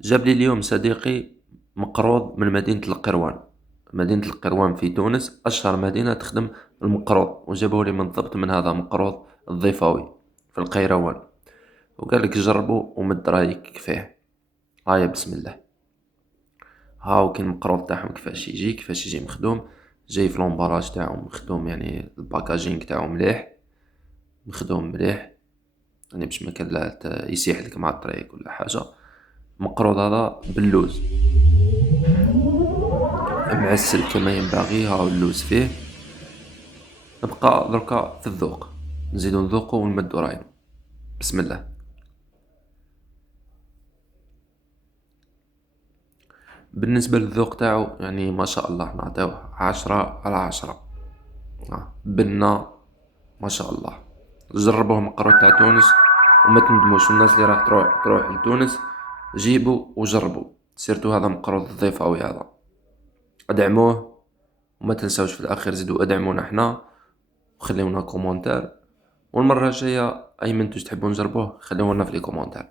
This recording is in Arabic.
جاب لي اليوم صديقي مقروض من مدينة القروان. مدينة القروان في تونس أشهر مدينة تخدم المقروض، وجابوا لي من ضبط من هذا مقروض الضيفاوي في القيروان، وقال لك جربوا ومد رايك فيه. هايا بسم الله. هاو كي المقروض تاعهم كيفاش يجي مخدوم. جاي في لومباراج تاعو مخدوم، يعني الباكاجينغ تاعو مليح، مخدوم مليح، يعني باش ما كان لا يسيح لك مع الطريق ولا حاجة. مقروض هذا باللوز معسل كما ينبغي، هاو اللوز فيه. نبقى دركا في الذوق، نزيدو نذوقو ونمدو راينا. بسم الله. بالنسبة للذوق تاعو يعني ما شاء الله، نعطيوه 10/10. بنة ما شاء الله. جربوه مقروض تاع تونس وما تندموش، والناس اللي راح تروح لتونس جيبوا وجربوا، سيرتو هذا مقروض الضيفاوي هذا. ادعموه، وما تنساوش في الاخير زيدوا ادعمونا احنا وخليونا كومونتير. والمرة الجاية اي منتوج تحبوا نجربوه خليونا في لي كومونتير.